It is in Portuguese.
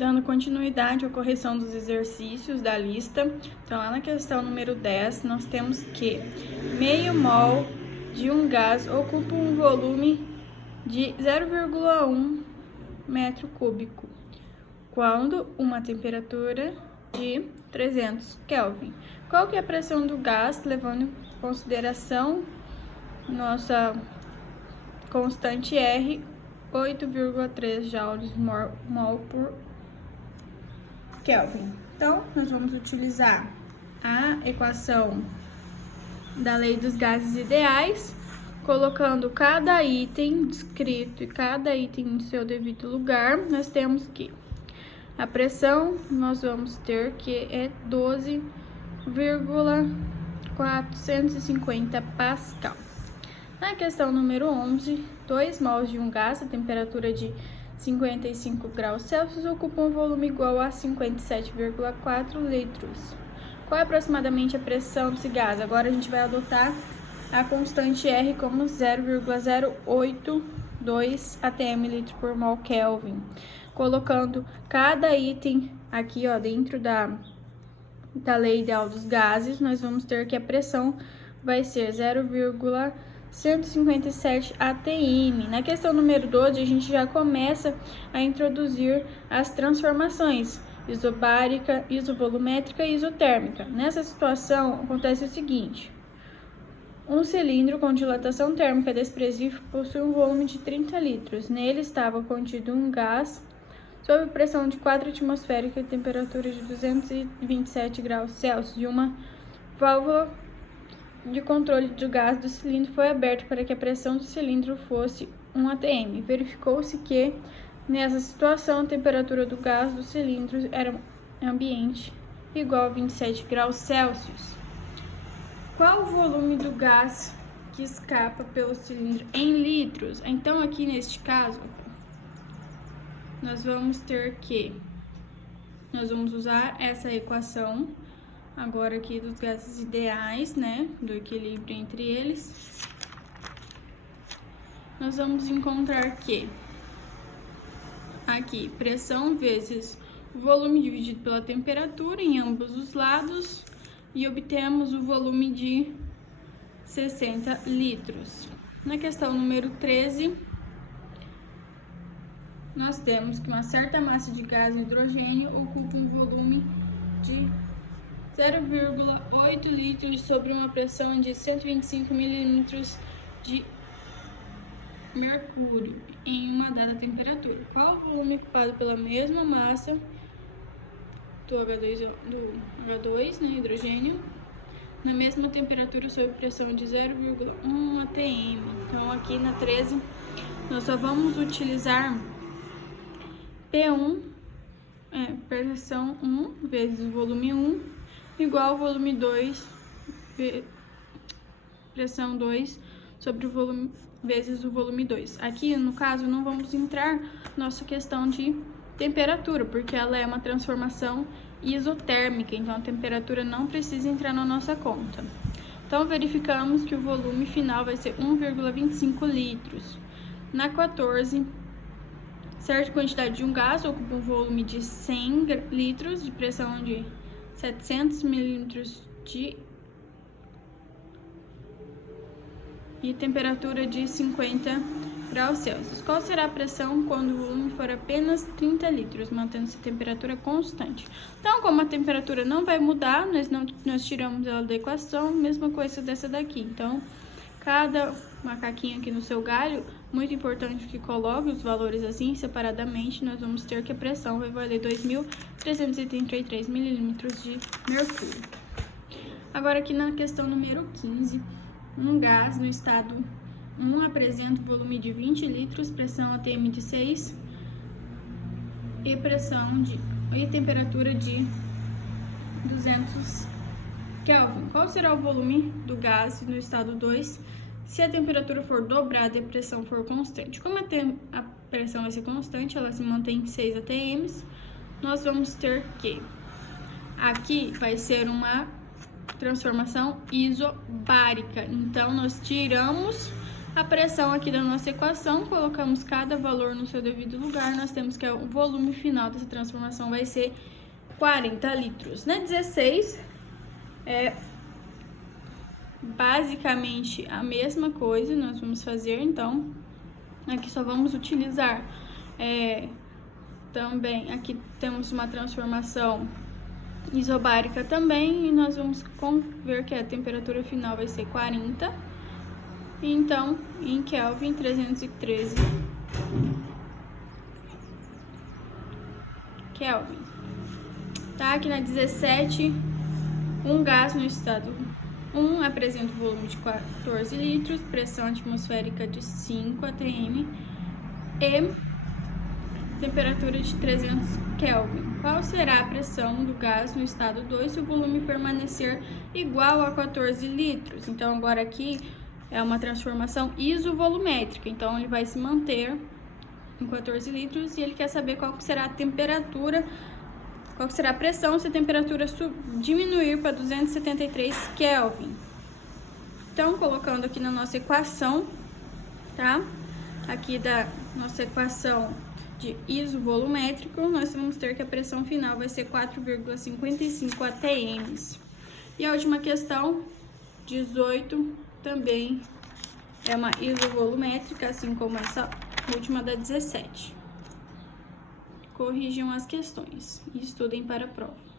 Dando continuidade à correção dos exercícios da lista, então lá na questão número 10, nós temos que meio mol de um gás ocupa um volume de 0,1 metro cúbico, quando uma temperatura de 300 Kelvin. Qual que é a pressão do gás, levando em consideração nossa constante R, 8,3 joules mol por Kelvin. Então, nós vamos utilizar a equação da lei dos gases ideais, colocando cada item descrito e cada item em seu devido lugar. Nós temos que a pressão, nós vamos ter que é 12,450 pascal. Na questão número 11, 2 mols de um gás a temperatura de 55 graus Celsius ocupa um volume igual a 57,4 litros. Qual é aproximadamente a pressão desse gás? Agora a gente vai adotar a constante R como 0,082 atm litro por mol Kelvin. Colocando cada item aqui, ó, dentro da lei ideal dos gases, nós vamos ter que a pressão vai ser 0,157 atm. Na questão número 12, a gente já começa a introduzir as transformações isobárica, isovolumétrica e isotérmica. Nessa situação, acontece o seguinte: um cilindro com dilatação térmica desprezível possui um volume de 30 litros. Nele estava contido um gás sob pressão de 4 atmosférica e temperatura de 227 graus Celsius, e uma válvula de controle do gás do cilindro foi aberta para que a pressão do cilindro fosse 1 atm. Verificou-se que, nessa situação, a temperatura do gás do cilindro era ambiente igual a 27 graus Celsius. Qual o volume do gás que escapa pelo cilindro em litros? Então, aqui neste caso, nós vamos usar essa equação agora aqui dos gases ideais, né, do equilíbrio entre eles. Nós vamos encontrar que aqui pressão vezes o volume dividido pela temperatura em ambos os lados, e obtemos o volume de 60 litros. Na questão número 13, nós temos que uma certa massa de gás hidrogênio ocupa um volume de 0,8 litros sobre uma pressão de 125 mililitros de mercúrio em uma dada temperatura. Qual o volume ocupado pela mesma massa do H2, né, hidrogênio, na mesma temperatura sob pressão de 0,1 atm? Então, aqui na 13, nós só vamos utilizar P1, pressão 1 vezes o volume 1, igual ao volume 2, pressão 2 sobre o volume vezes o volume 2. Aqui, no caso, não vamos entrar na nossa questão de temperatura, porque ela é uma transformação isotérmica, então a temperatura não precisa entrar na nossa conta. Então, verificamos que o volume final vai ser 1,25 litros. Na 14, certa quantidade de um gás ocupa um volume de 100 litros, de pressão de 700 mililitros e temperatura de 50 graus Celsius. Qual será a pressão quando o volume for apenas 30 litros, mantendo-se a temperatura constante? Então, como a temperatura não vai mudar, nós tiramos ela da equação, mesma coisa dessa daqui. Então, cada macaquinho aqui no seu galho, muito importante que coloque os valores assim, separadamente, nós vamos ter que a pressão vai valer 2.333 mililitros de mercúrio. Agora, aqui na questão número 15, um gás no estado 1 apresenta volume de 20 litros, pressão atm de 6 e temperatura de 200 Kelvin. Qual será o volume do gás no estado 2 se a temperatura for dobrada e a pressão for constante? Como a pressão vai ser constante, ela se mantém em 6 atms, nós vamos ter que aqui vai ser uma transformação isobárica. Então, nós tiramos A pressão aqui da nossa equação, colocamos cada valor no seu devido lugar, nós temos que o volume final dessa transformação vai ser 40 litros. Na 16, é basicamente a mesma coisa, nós vamos fazer, então, aqui só vamos utilizar também, aqui temos uma transformação isobárica também, e nós vamos ver que a temperatura final vai ser 40, então, em Kelvin, 313 Kelvin. Tá, aqui na 17, um gás no estado 1 apresenta um volume de 14 litros, pressão atmosférica de 5 atm e temperatura de 300 Kelvin. Qual será a pressão do gás no estado 2 se o volume permanecer igual a 14 litros? Então, agora aqui é uma transformação isovolumétrica, então ele vai se manter em 14 litros e ele quer saber qual será a temperatura, qual será a pressão se a temperatura diminuir para 273 Kelvin. Então, colocando aqui na nossa equação, tá? Aqui da nossa equação de isovolumétrico, nós vamos ter que a pressão final vai ser 4,55 atm. E a última questão, 18, também é uma isovolumétrica, assim como essa última da 17. Corrijam as questões e estudem para a prova.